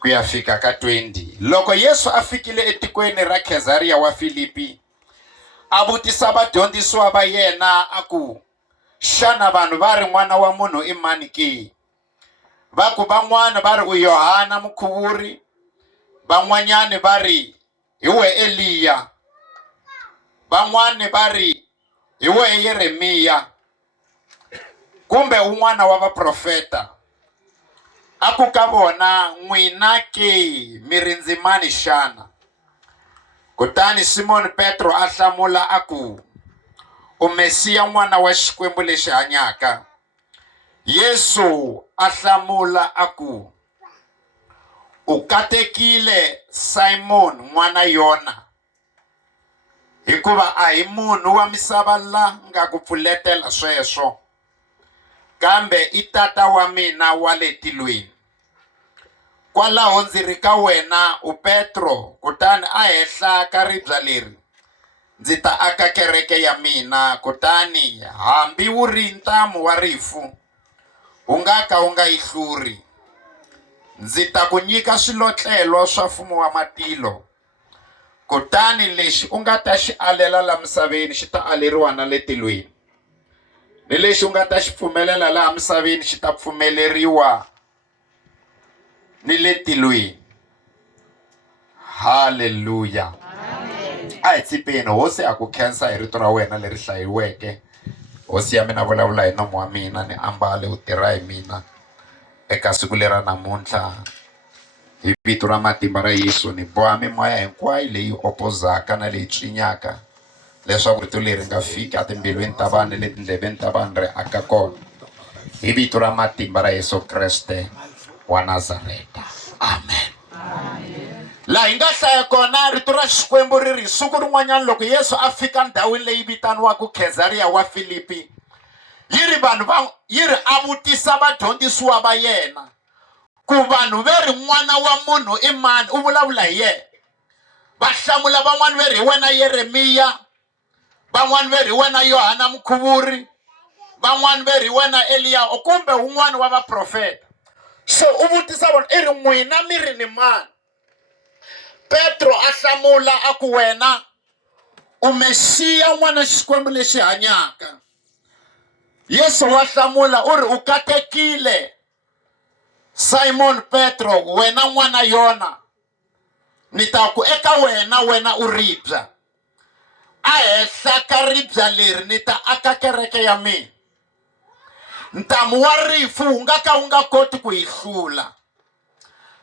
ku ya fika ka 20. Loko Yesu a fikile etikweni ra Khesaria wa Filipi, a vutisa vadyondzisiwa va yena a ku, xana vanhu va ri n'wana wa munhu i mani ke? Va ku van'wana va ri u Yohana Mukhuvuri, van'wanyani va ri hi we Eliya, van'wani va ri hi we Yeremiya, kumbe un'wana wa vaprofeta. A ku ka vona, n'wina ke mi ri ndzimani xana? Kutani Simon Petro a hlamula a ku, u Mesiya, n'wana wa Xikwembu lexi hanyaka. Yesu a hlamula a ku, u katekile Simon n'wana Yona, hikuva a hi munhu wa misava la nga ku pfuletela sweswo, kambe i tata wa mina wa le tilweni. Kwalaho ndzi ri ka wena u Petro, kutani a hehla ka ribya leri ndzi ta aka kereke ya mina, kutani hambi wu ri ntamu wa rifu wu nga ka wu nga yi hluri. Ndzi ta ku nyika swilotlelo swa mfumo wa matilo, kutani lexi u nga ta xi alela la misaveni xi ta aleriwa na le tilweni, ni lexi u nga ta xi pfumelela laha misaveni xi ta pfumeleriwa ni le tilweni. Haleluya. A hi tsipeni. Hosi a ku khensa hi rito ra wena leri hlayiweke. Hosi ya mina vulavula hi nomu wa mina, ni ambale u tirha hi mina eka siku lera namuntlha. Hi vito ra matimba ra Yesu ni boha mimoya hinkwayo leyi opozaka na leyi tswinyaka, leswaku rito leri nga fiki etimbilwini ta vanhu le tindleveni ta vanhu ri aka kona. Hi vito ra matimba ra Yesu Kreste wa Nazareta. Amen. Laha hi nga hlaya kona rito ra Xikwembu ri ri, siku rin'wanyana loko Yesu a fika ndhawini leyi vitaniwaka Khesaria wa Filipi, yi ri a vutisa vadyondzisiwa va yena ku vanhu ve ri n'wana wa munhu i mani, u vulavula hi yena. Va hlamula, van'wani ve ri hi wena Yeremiya, van'wani ve ri hi wena Yohana Mukhuvuri, van'wani ve ri hi wena Eliya, kumbe un'wana wa vaprofeta. So u vutisa vona, i ri n'wina mi ri ni mani? Petro a hlamula a ku, wena u Mesiya, n'wana Xikwembu lexi hanyaka. Yesu wa hlamula u ri, u katekile Simon Petro, wena n'wana Yona, ni ta ku eka wena u ribya. A hehla ka ribya leri ni ta aka kereke ya mina. Ntamu wa rifu wu nga ka wu nga koti ku yi hlula.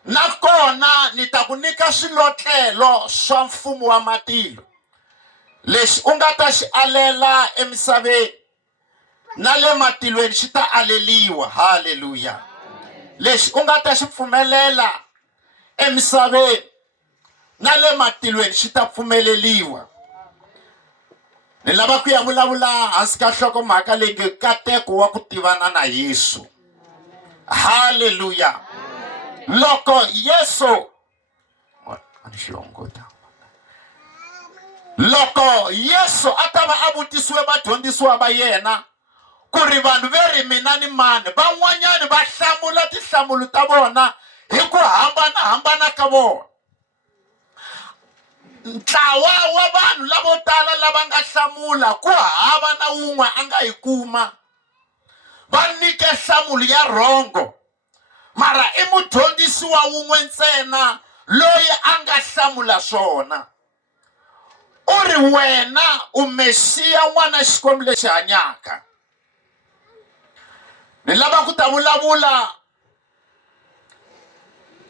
Nakona ni ta ku nyika swilotlelo swa mfumo wa matilo, lexi u nga ta xi alela emisaveni na le matilweni xi ta aleliwa. Haleluya. Lexi u nga ta xi pfumelela emisaveni na le matilweni xi ta pfumeleliwa. Ni lava ku ya vulavula hansi ka nhlokomhaka leyi nge nkateko wa ku tivana na Yesu. Haleluya. Loko Yesu a ta va a vutisiwe vadyondzisiwa va yena ku ri vanhu ve ri mina ni mani, van'wanyani va hlamula tinhlamulo ta vona hi ku hambanahambana ka vona. Ntlawa wa vanhu lavo tala lava nga hlamula ku hava na wun'we a nga yi kuma, va nyike nhlamulo ya rhongo, mara i mudyondzisiwa wun'we ntsena loyi a nga hlamula swona. U ri wena u Mesiya, n'wana Xikwembu lexi hanyaka. Ni lava ku ta vulavula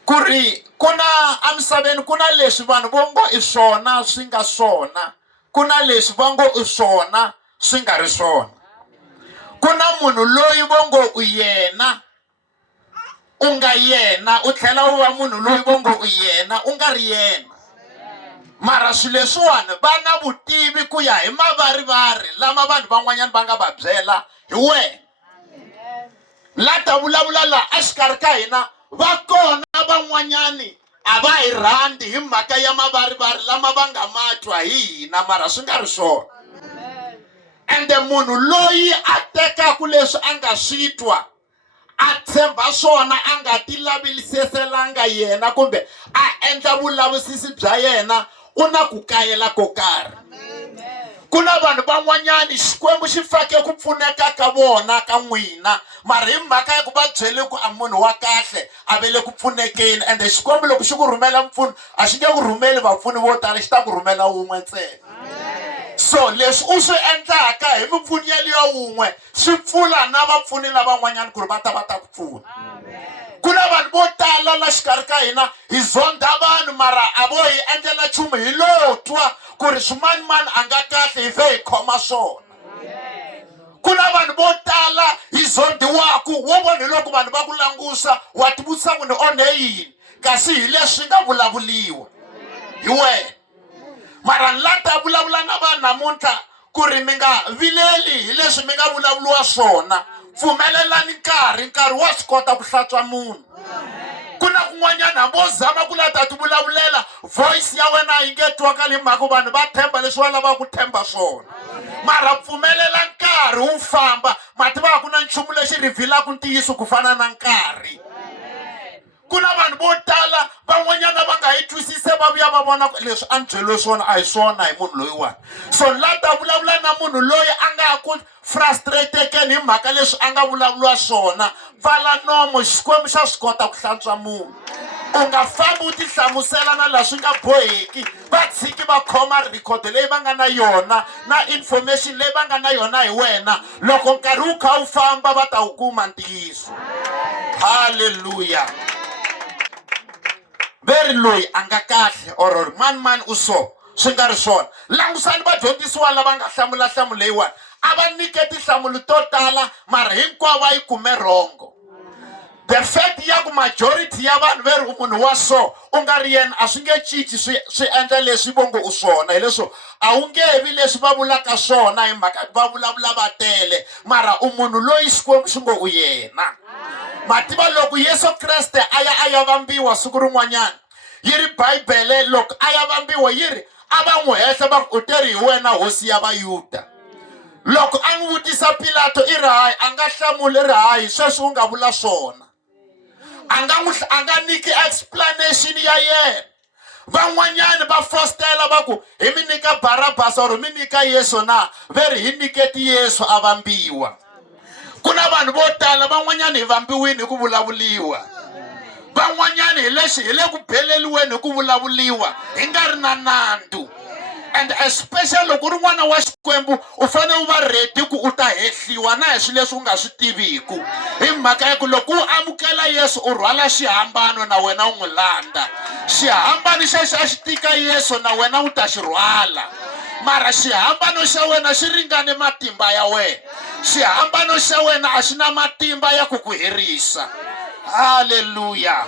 ku ri ku na emisaveni ku na leswi vanhu vo ngo i swona swi nga swona, ku na leswi va ngo i swona swi nga ri swona. Ku na munhu loyi vo ngo u yena u nga yena, u tlhela u va munhu loyi vo ngo u yena u nga ri yena. Mara swilo leswiwani va na vutivi ku ya hi mavarivari lama vanhu van'wanyana va nga va byela hi wena. La ta vulavula laha exikarhi ka hina, va kona van'wanyani a va hi rhandzi hi mhaka ya mavarivari lama va nga ma twa hi hina, mara swi nga ri swona. Ende munhu loyi a tekaka leswi a nga swi twa a tshemba swona a nga ti lavisisiselanga yena kumbe a endla vulavisisi bya yena u na ku kayela ko karhi. Ku na vanhu van'wanyani Xikwembu xi fake ku pfuneka ka vona ka n'wina mara hi mhaka ya ku va byele ku a munhu wa kahle a vele ku pfunekeni ende Xikwembu loko xi ku rhumela mpfuno a xi nge ku rhumeli vapfuni vo tala xi ta ku rhumela wun'we ntsena. So leswi u swi endlaka hi mipfunyelo ya wun'we swi pfula na vapfuni lavan'wanyani ku ri va ta ku pfuna. Ku na vanhu vo tala la xikarhi ka hina hi zonda vanhu mara a vo hi endlela nchumu hi lo twa ku ri swimanimani a nga kahle hi vhe hi khoma swona. Ku na vanhu vo tala hi zondiwaku wo vona loko vanhu va ku langusa wa ti vutisa ku ni onhe yini kasi hi leswi nga vulavuliwa hi wena. Mara ni la ta vulavula na vanhu namuntlha ku ri mi nga vileli hi leswi mi nga vulavuliwa swona. Pfumelelani nkarhi wa swi kota ku hlantswa munhu. Ku na kun'wanyana hambi wo zama ku lata ti vulavulela voice ya wena yi nge twakali hi mhaka vanhu va themba leswi va lavaka ku themba swona. Mara pfumelela nkarhi wu famba ma tiva ku na nchumu lexi rivhilaka ntiyiso ku fana na nkarhi. Ku na vanhu vo tala van'wanyana va nga yi twisise va vuya va vona leswi a ni byeriwe swona a hi swona hi munhu loyiwani. So la ta vulavula na munhu loyi a nga ku frustrated hi mhaka leswi a nga vulavuliwa swona. Pfala nomo Xikwembu xa swi kota ku hlantswa munhu. U nga fambi u ti hlamusela na laha swi nga boheki va tshiki va khoma record leyi va nga na yona na information leyi va nga na yona hi wena. Loko nkarhi wu kha wu famba va ta wu kuma ntiyiso. Hallelujah. Veri loyi a nga kahle or mani u so swi nga ri swona. Langusani vadyondzisiwa lava nga hlamula nhlamulo leyiwani a va nyike tinhlamulo to tala mara hinkwavo va yi kume wrong. The fact ya ku majority ya vanhu veri u munhu wa so u nga ri yena a swi nge cinci swi endla leswi vongo u swona hileswo a wu nge vi leswi va vulaka swona hi mhaka va vulavula va tele mara u munhu loyi Xikwembu xi ngo u yena. Mativa loko Yesu Kreste a ya vambiwa siku rin'wanyana yi ri Bibele loko a ya vambiwa yi ri a va n'wi hehla va ku u teri hi wena hosi ya Vayuda. Loko a n'wi vutisa Pilato i ri hayi a nga hlamuli i ri hayi sweswi u nga vula swona. A nga nyiki explanation ya yena. Van'wanyani va fostela va ku hi mi nyika Barabas or mi nyika Yesu na veri hi nyiketi Yesu a vambiwa. Ku na vanhu vo tala van'wanyani hi vambiwini hi ku vulavuliwa. Van'wanyani hi le ku beleliweni hi ku vulavuliwa hi nga ri na nandu. And especially loko u ri n'wana wa Xikwembu u fanele u va ready ku u ta hehliwa na hi swilo leswi u nga swi tiviku. Hi mhaka ya ku loko u amukela Yesu u rhwala xihambano na wena u n'wi landza. Xihambano xexo a xi tika Yesu na wena u ta xi rhwala. Mara xihambano xa wena xi ringane matimba ya wena. Xihambano xa wena a xi na matimba ya ku ku herisa. Hallelujah.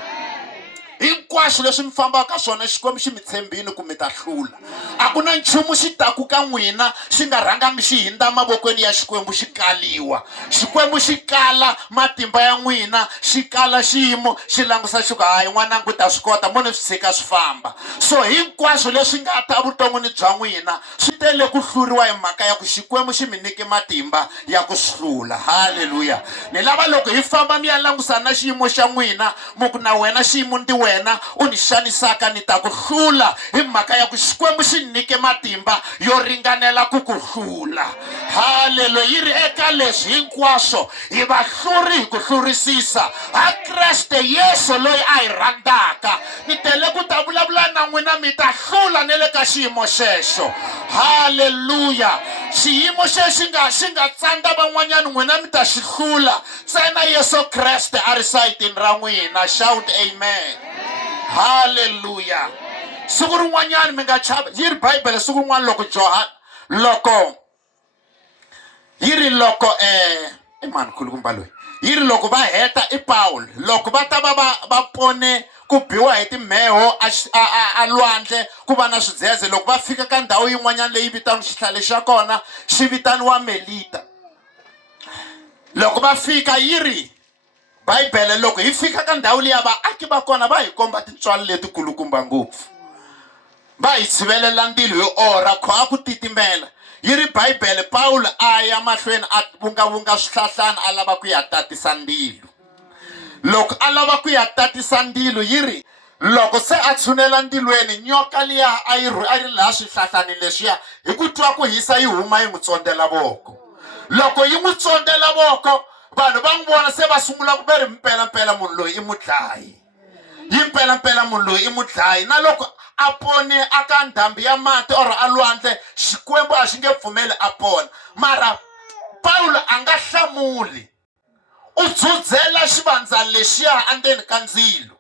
Hinkwaswo leswi mi fambaka swona Xikwembu xi mi tshembini ku mi ta hlula. A ku na nchumu xi taku ka n'wina xi nga rhangangi xi hindza mavokweni ya Xikwembu xi kaliwa. Xikwembu xi kala matimba ya n'wina xi kala xiyimo xi langusa xi ku hayi n'wananga u ta swi kota mo ni swi tshika swi famba. So hinkwaswo leswi nga ta vuton'wini bya n'wina swi tele ku hluriwa hi mhaka ya ku Xikwembu xi mi nyike matimba ya ku swi hlula. Hallelujah. Ni lava loko hi famba mi ya langusana na xiyimo xa n'wina mu ku na wena xiyimo ndi wena u ni xanisaka ni ta ku hlula hi mhaka ya ku Xikwembu xi nyike matimba yo ringanela ku ku hlula. Hallelujah. Yi ri eka leswi hinkwaswo hi vahluri hi ku hlurisisa ha Kreste Yesu loyi a hi rhandzaka. Ni tele ku ta vulavula na n'wina mi ta hlula ne le ka xiyimo xexo. Hallelujah. Xiyimo xexi xi nga tsandza van'wanyana n'wina mi ta xi hlula ntsena Yesu Kreste a ri sayitini ra n'wina. Shout amen. Hallelujah. Siku rin'wanyana mi nga chavi yi ri Bibele siku rin'wana loko i mani khulukumba loyi yi ri loko va heta i Paul loko va ta va pone ku biwa hi timheho a lwandle ku va na swidzedze loko va fika ka ndhawu yin'wanyana leyi vitaniwa xihlale xa kona xi vitaniwa Melita. Loko va fika yi ri Bibele loko hi fika ka ndhawu liya vaaki va kona va hi komba tintswalo leti kulukumba ngopfu. Va hi tshivelela ndilo hi orha kha ku titimela. Yi ri Bibele Paul a ya mahlweni a vungavunga swihlahlana a lava ku ya tatisa ndilo. loko a lava ku ya tatisa ndilo yiri loko se a tshunela ndilweni nyoka liya a ri laha swihlahlani leswiya hi ku twa ku hisa yi huma yi n'wi tsondela voko. Loko yi n'wi tsondela voko vanhu va n'wi vona se va sungula ku veri mpelampela munhu loyi i mudlayi, yi mpelampela munhu loyi i mudlayi. Na loko a pone aka ndhambi ya mati or a lwandle xikwembu a xi nge pfumeli a pona, mara Paulo a nga hlamuli. U dzudzela xivandla lexiya endzeni ka ndzilo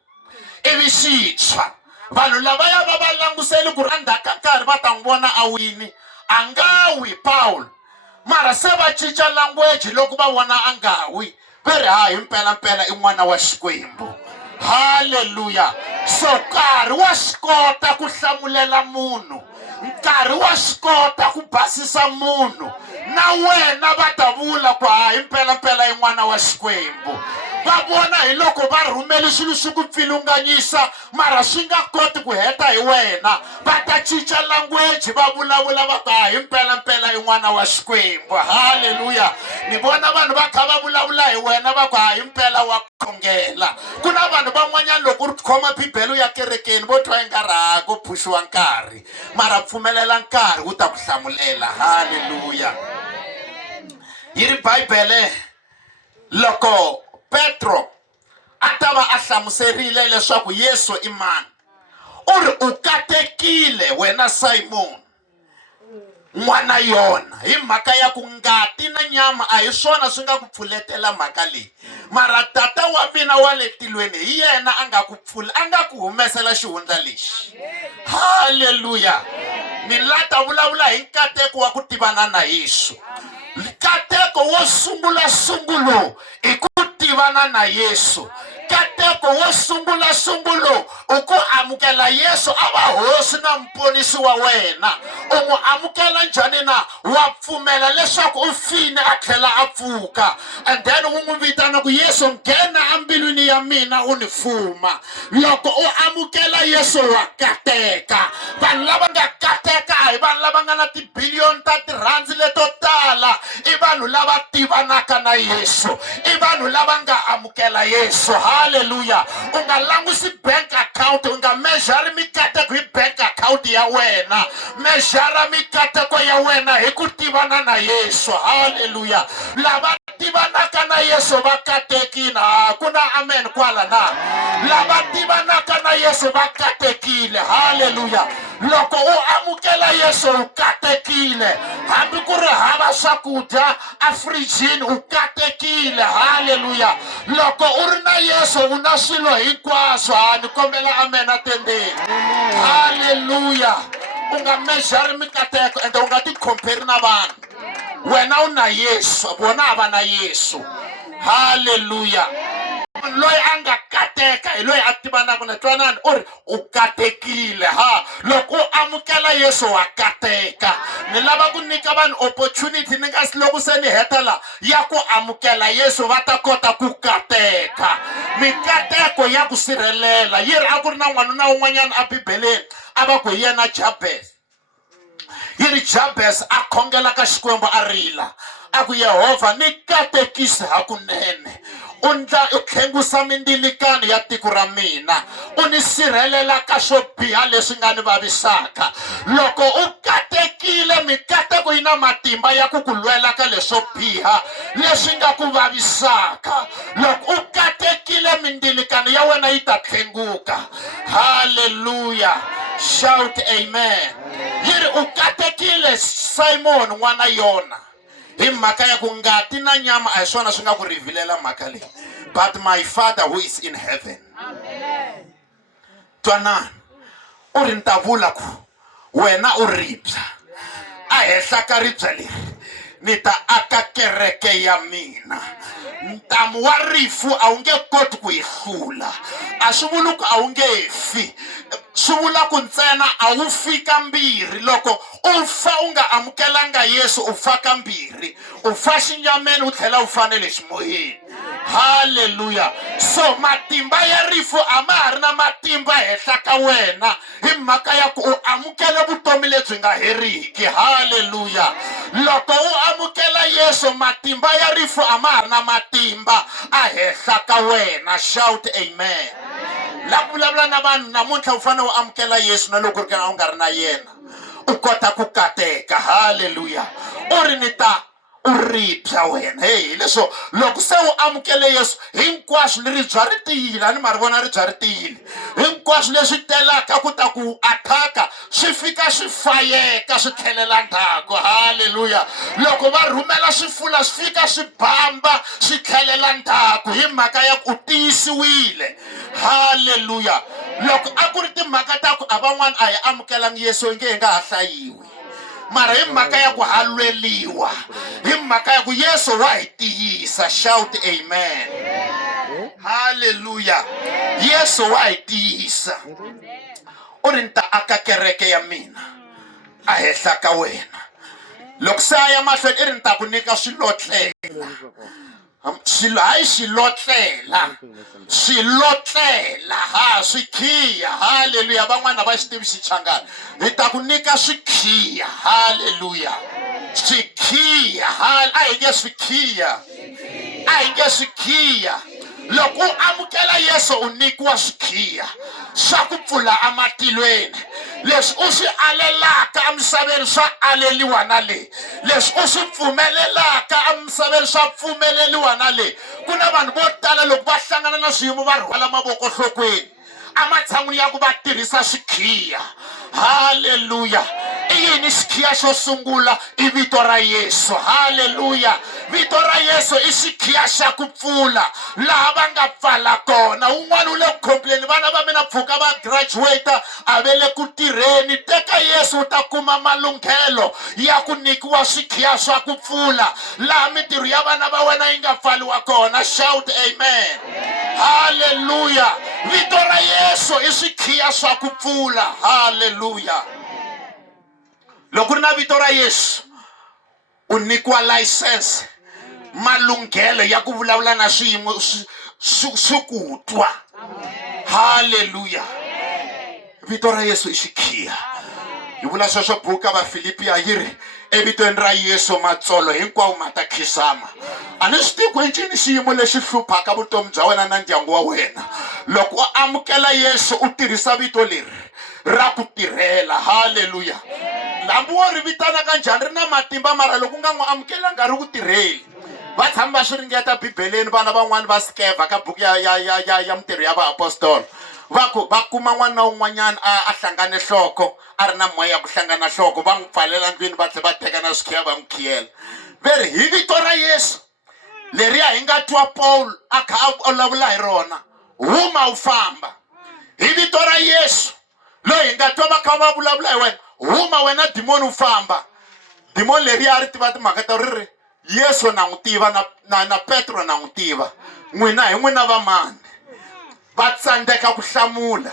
ivi xi tshwa. Vanhu lavaya va va languseli ku ri endzhaku ka nkarhi va ta n'wi vona a wini, a nga wi Paulo, mara se va cinca language loko va vona a nga wi va ri ha hi mpelampela i n'wana wa Xikwembu. Haleluya. So nkarhi wa swi kota ku hlamulela munhu, nkarhi wa swi kota ku basisa munhu, na wena va ta vula ku ha hi mpelampela i n'wana wa Xikwembu. Va vona hi loko va rhumeli swilo swi ku pfilunganyisa mara swi nga koti ku heta hi wena, va ta cinca language va vulavula va ta hi mpelampela i n'wana wa Xikwembu. Haleluya. Ni vona vanhu va kha va vulavula hi wena va ku ha hi mpela wa khongela. Ku na vanhu van'wanyana loko ri khoma bibele ya kerekeni vo twa i nga ri ku phuxiwa nkarhi, mara pfumelela nkarhi wu ta ku hlamulela. Haleluya. Yi ri Bibele loko Petro a ta va a hlamuserile leswaku Yesu i mani, u ri u katekile wena Simon n'wana Yona, hi mhaka ya ku ngati na nyama a hi swona swi nga ku pfuletela mhaka leyi, mara tata wa mina wa le tilweni hi yena a nga ku a nga ku humesela xihundla lexi. Haleluya. Ni lata vulavula hi nkateko wa ku tivana na Yesu. Nkateko wo sungula sungulo i ku tivana na Yesu. Nkateko wo sungula sungulo u ku amukela Yesu a va hosi na mponisi wa wena. U n'wi amukela njhani na? Wa pfumela leswaku u file a tlhela a pfuka, and then u n'wi vitana ku Yesu nghena embilwini ya mina u ni fuma. Loko u amukela Yesu wa kateka. Vanhu lava nga kateka hi vanhu lava nga na tibiliyoni ta tirhandzi leto tala, i vanhu lava tivanaka na Yesu, i vanhu lava nga amukela Yesu. Haleluya. U nga langusi bank account, u nga measure mikateko hi bank account ya wena, measure mikateko ya wena hi ku tivana na Yesu. Haleluya. Lava tivanaka na Yesu va katekile. Ku na amen kwala na? Lava tivanaka na Yesu va katekile. Haleluya. Loko u amukela Yesu u katekile, hambi ku ri hava swakudya afrijini u katekile. Haleluya. Loko u ri na Yesu u na swilo hinkwaswo. Ni kombela amen atendeni. Haleluya. U nga measure mikateko ende u nga ti compare na vanhu. Wena u na Yesu, vona a va na Yesu. Haleluya. Loyi a nga kateka hi loyi a tivanaka na twanani u ri u katekile. Loko u amukela Yesu wa kateka. Ni lava ku nyika vanhu opportunity ni nga loko se ni heta la ya ku amukela Yesu va ta kota ku kateka. Mikateko ya ku sirhelela yi ri a ku ri na n'wanuna un'wanyana a bibeleni a va ku hi yena Jabez. Yi ri Jabez a khongela ka Xikwembu a rila a ku Yehovha ni katekisi hakunene, u tlhengusa mindilakano ya tiko ra mina, u ni sirhelela ka swo biha leswi nga ni vavisaka. Loko u katekile mikateko yi na matimba ya ku ku lwela ka leswo biha leswi nga ku vavisaka. Loko u katekile mindilakano ya wena yi ta tlhenguka. Haleluya. Shout amen. Yi ri u katekile Simon n'wana Yona, hi mhaka ya ku ngati na nyama a hi swona swi nga ku rivilela mhaka leyi, but my Father who is in heaven. Amen. Twanani u ri ni ta vula ku wena u ribya a hehla ka ribya leri ni ta aka kereke ya mina. Ntamu wa rifu a wu nge koti ku yi hlula. A swi vuli ku a wu nge fi, swi vula ku ntsena a wu fika mbirhi. Loko u fa u nga amukelanga Yesu u fa ka mbirhi, u fa xinyameni u tlhela u fanele ximoyeni. Haleluya. So matimba ya rifu a ma ha ri na matimba matimba henhla ka wena hi mhaka ya ku u amukela vutomi lebyi nga heriki. Haleluya. Loko u amukela Yesu, matimba ya rifu a ma ha ri na matimba a henhla ka wena. Shout amen. La vulavula na vanhu namuntlha u fanele u amukela Yesu na loko ri u nga ri na yena u kota ku kateka. Haleluya. U ri ni ta uripya wena. Hey, leswo loko se u amukele Yesu, hinkwaswo leri bya ri tiyile, ani ma ri vona ri bya ri tiyile. Hinkwaswo leswi telaka ku ta ku athaka swi fika swi fayeka swi tlhelela ndzhaku. Haleluya. Loko va rhumela swifula swi fika swi bamba swi tlhelela ndzhaku hi mhaka ya ku tiyisiwile. Haleluya. Loko a ku ri timhaka ta ku a van'wana a hi amukelangi Yesu nge hi nga ha hlayiwi, mara hi mhaka ya ku halweliwa, hi mhaka ya ku Yesu wa hi tiyisa. Shout amen. Haleluya. Yesu wa hi tiyisa. U ri ni ta aka kereke ya mina a henhla ka wena. Loko se a ya mahlweni i ri ni ta ku nyika swilotlela. Hayi swilotlela, swilotlela, ha swikhiya. Haleluya. Van'wana va xi tivi Xichangani. Hi ta ku nyika swikhiya. Haleluya. Swikhiya. A hi nge swikhiya, a hi nge swikhiya. Loko u amukela Yesu u nyikiwa swikhiya swa ku pfula ematilweni. Leswi u swi alelaka emisaveni swa aleliwa na le, leswi u swi pfumelelaka emisaveni swa pfumeleliwa na le. Ku na vanhu vo tala loko va hlangana na swiyimo va rhwala mavoko nhlokweni ematshan'wini ya ku va tirhisa swikhiya. Haleluya. I yini xikhiya xo sungula? I vito ra Yesu. Haleluya. Vito ra Yesu i xikhiya xa ku pfula laha va nga pfala kona. Un'wana u le ku complain, vana va mina pfuka va graduate a ve le ku tirheni. Teka Yesu u ta kuma malunghelo ya ku nyikiwa swikhiya swa ku pfula laha mitirho ya vana va wena yi nga pfaliwa kona. Shout amen. Haleluya. Vito ra Yesu i swikhiya swa ku pfula. Haleluya. Loko ri na vito ra Yesu u nyikiwa license, malunghelo ya ku vulavula na swiyimo swi ku twa. Haleluya. Vito ra Yesu i xikhiya. Hi vula sweswo buku va Filipiya yi ri evitweni ra Yesu matsolo hinkwawo ma ta khisama. A ni swi tivi ku ncini xiyimo lexi hluphaka vutomi bya wena na ndyangu wa wena. Loko u amukela Yesu u tirhisa vito leri ra ku tirhela. Haleluya. Lambu wo ri vitanaka njhani ri na matimba, mara loko u nga n'wi amukela nga ri ku tirheli. Va tshama va swi ringeta Bibeleni, vana van'wani va skeva ka buku ya mitirho ya vaapostoli. Va kuma n'wana na un'wanyana a hlangane nhloko a ri na moya ya ku hlangana nhloko, va n'wi pfalela ndlwini va tlhela va teka na swikhiya va n'wi khiyela. Veri hi vito ra Yesu leriya hi nga twa Paul a kha a vulavula hi rona, huma u famba. Hi vito ra Yesu loyi hi nga twa va kha va vulavula hi wena, huma wena demon u famba. Demon leriya a ri tiva timhaka ta ri Yesu na n'wi tiva na Petro na n'wi tiva. N'wina hi n'wina va mani? Va tsandzeka ku hlamula.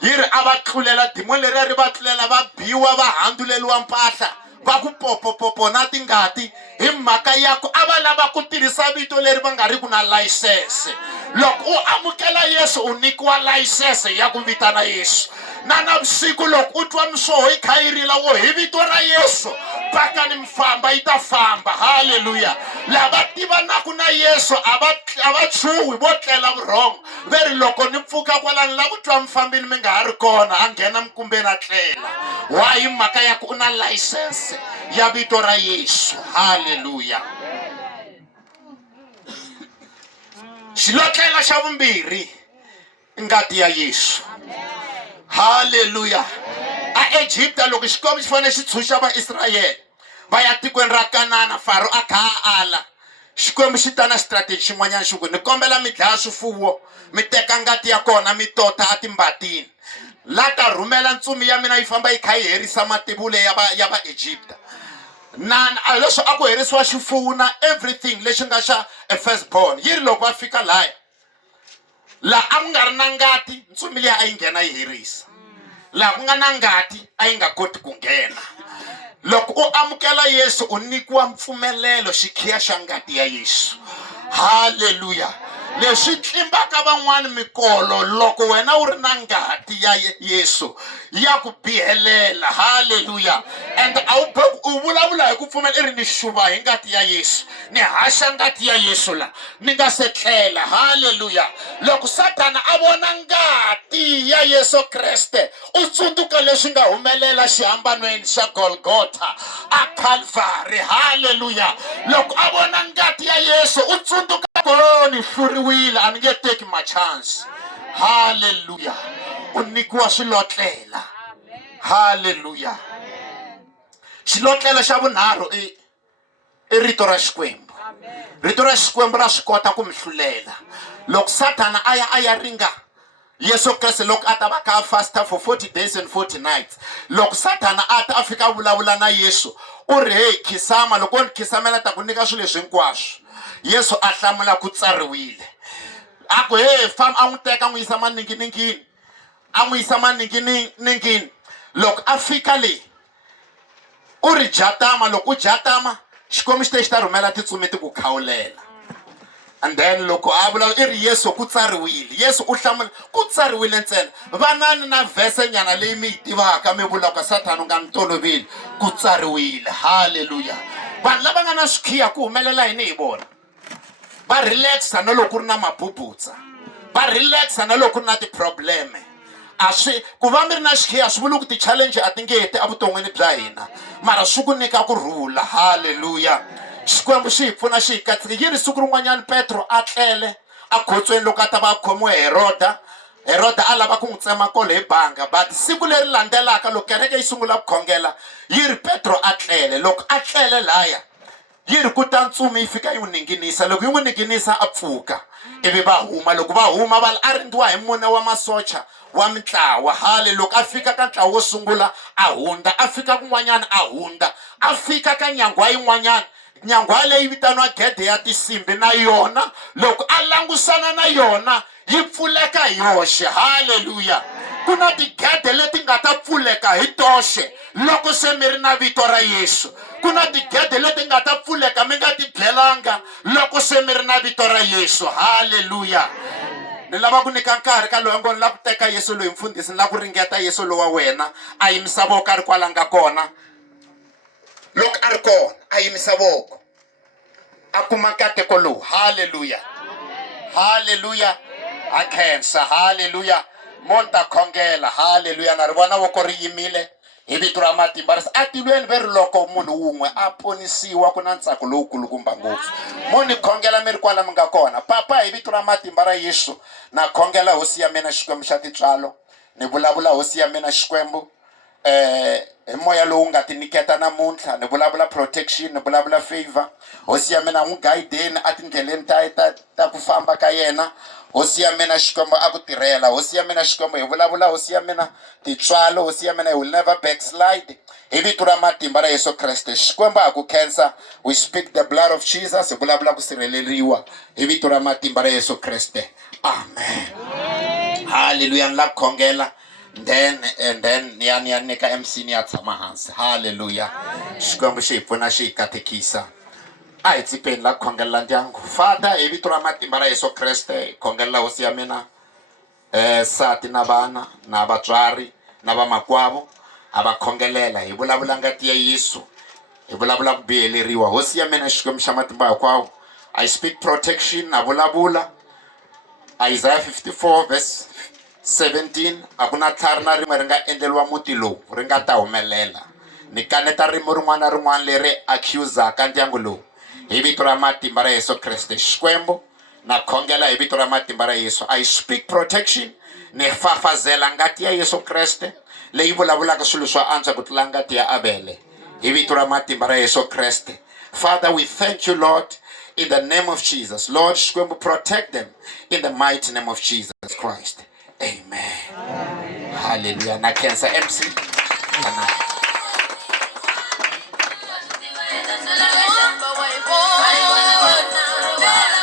Yi ri a va tlulela demon leriya ri va tlulela, va biwa, va handuleliwa mpahla, va ku popopopo na tingati hi mhaka ya ku a va lava ku tirhisa vito leri va nga ri ku na license. Loko u amukela Yesu u nyikiwa license ya ku vitana Yesu. Na navusiku loko u twa miswoho yi kha yi rila wo hi vito ra Yesu, pakani mfamba yi ta famba. Haleluya. Lava tivanaku na Yesu a va chuhi vo tlela vurhongo. Veri loko ni pfuka kwalani lava ku twa mfambini mi nga ha ri kona a nghena mikumbeni a tlela. Why? Hi mhaka ya ku u na license ya vito ra Yesu. Haleluya. Xilotlela xa vumbirhi ngati ya Yesu. Haleluya. A Egypta loko Xikwembu xi fanele xi tshunxa va Israyele va ya tikweni ra Kanana, Faro a kha a ala. Xikwembu xi ta na strategy xin'wanyana xi ku ni kombela mi dlaya swifuwo mi teka ngati ya kona mi tota a timbatini. La ta rhumela ntsumi ya mina yi famba yi kha yi herisa matibule ya va Egypta. Leswo a ku herisiwa xifuwo na everything lexi nga xa a firstborn. Yi ri loko va fika laya laha a ku nga ri na ngati, ntsumi liya a yi nghena yi herisa. Laha ku nga na ngati a yi nga koti ku nghena. Loko u amukela Yesu u nyikiwa mpfumelelo, xikhiya xa ngati ya Yesu. Haleluya. leswi tlimbaka van'wana mikolo loko wena u ri na ngati ya Yesu ya ku bihelela. Haleluya. And u vulavula hi ku pfumela i ri ni xuva hi ngati ya Yesu, ni haxa ngati ya Yesu la ni nga se tlela. Haleluya. Loko Satana a vona ngati ya Yesu Kreste u tsundzuka leswi nga humelela xihambanweni xa Golgotha a Calvary. Haleluya. Loko a vona ngati ya Yesu u tsundzuka ni hluriwile, a ni nge teki my chance. Haleluya. U nyikiwa xilotlela. Haleluya. Xilotlela xa vunharhu i rito ra Xikwembu. Rito ra Xikwembu ra swi kota ku mi hlulela. Loko Satana a ya ringa Yesu Kreste, loko a ta va ka fasta for 40 days and 40 nights, loko Satana a ta a fika vulavula na Yesu u ri hey khisama, loko ni khisamela ta ku nyika swilo leswi hinkwaswo, Yesu a hlamula ku tsariwile. A ku hey famba a n'wi teka n'wi yisa maninginingini, a n'wi yisa maninginingini. Loko a fika le u ri jatama, loko u jatama Xikwembu xi te xi ta rhumela titsumi ti ku khawulela. And then loko a vula i ri Yesu ku tsariwile, Yesu u hlamula ku tsariwile ntsena. Vanani na vhese nyana leyi mi yi tivaka mi vula ku Satana u nga ni toloveli ku tsariwile. Haleluya. Vanhu lava nga na swikhiya ku humelela yini hi vona? Va relaxa na loko ku ri na mabubutsa, va relaxa na loko ku ri na tiprobleme. A swi ku va mi ri na xikhiya swi vula ku ti-challenge a ti nge heti evuton'wini bya hina, mara swi ku nyika kurhula. Haleluya. Xikwembu xi hi pfuna xi hi katsika. Yi ri siku rin'wanyana Petro a tlele a khotsweni loko a ta va a khomiwe Heroda a lava ku n'wi tsema kole hi banga. But siku leri landzelaka loko kereke yi sungula ku khongela, yi ri Petro a tlele. Loko a tlele laya yi ri ku ta ntsumi yi fika yi n'wi ninginisa. Loko yi n'wi ninginisa a pfuka ivi va huma. Loko va huma a rindiwa hi mune wa masocha wa mitlawa. Hale loko a fika ka ntlawa wo sungula a hundza, a fika kun'wanyana a hundza, a fika ka nyangwa yin'wanyana, nyangwa leyi vitaniwa gede ya tisimbi, na yona loko a langusana na yona yi pfuleka hi yoxe. Haleluya. Ku na tigede leti nga ta pfuleka hi toxe loko se mi ri na vito ra Yesu. Ku na tigede leti nga ta pfuleka mi nga ti byelanga loko se mi ri na vito ra Yesu. Haleluya. Ni lava ku nyika nkarhi ka loyi ngo ni lava ku teka Yesu loyi mfundhisi, ni lava ku ringeta Yesu loyi wa wena a yimisa voko a ri kwala nga kona. Loko a ri kona a yimisa voko a kuma nkateko lowu. Haleluya. Haleluya. A khensa. Haleluya. Monta khongela. Haleluya. Na ri vona voko ri yimile hi vito ra matimba. A tilweni ve ri loko munhu wun'we a ponisiwa ku na ntsako lowukulukumba ngopfu. Mo ni khongela mi ri kwala mi nga kona. Papa hi vito ra matimba ra Yesu na khongela hosi ya mina Xikwembu xa tintswalo, ni vulavula hosi ya mina Xikwembu hi moya lowu nga ti niketa namuntlha. Ni vulavula protection, ni vulavula favor. Hosi ya mina n'wi guideni a tindleleni ta ku famba ka yena. Hosi ya mina Xikwembu a ku tirhela. Hosi ya mina Xikwembu hi vulavula hosi ya mina tintswalo. Hosi ya mina he will never backslide hi vito ra matimba ra Yesu Kreste. Xikwembu a ku khensa. We speak the blood of Jesus. Hi vulavula ku sirheleriwa hi vito ra matimba ra Yesu Kreste. Amen. Haleluya. Ni lava ku khongela and then ni ya nyika MC ni ya tshama hansi. Haleluya. Xikwembu xi hi pfuna xi hi katekisa. A hi tsipeni la khongela ndyangu. Father hi vito ra matimba ra Yesu Kreste khongela hosi ya mina sati na vana na vatswari na vamakwavo a va khongelela hi vulavula ngati ya Yesu, hi vulavula ku biyeleriwa. Hosi ya mina Xikwembu xa matimba hinkwawo I speak protection. Na vulavula Isaiah 54 verse 17 a ku na tlhari na rin'we ri nga endleriwa muti lowu ri nga ta humelela. Ni kaneta rimo rin'wana na rin'wana leri accusaka ndyangu lowu hi vito ra matimba ra Yesu Kreste. Xikwembu na khongela hi vito ra matimba ra Yesu. I speak protection. Ni fafazela ngati ya Yesu Kreste leyi vulavulaka swilo swo antswa ku tlula ngati ya Abele hi vito ra matimba ra Yesu Kreste. Father, we thank you, Lord, in the name of Jesus. Lord, Xikwembu, protect them in the mighty name of Jesus Christ. Amen. Hallelujah. Na khensa MC.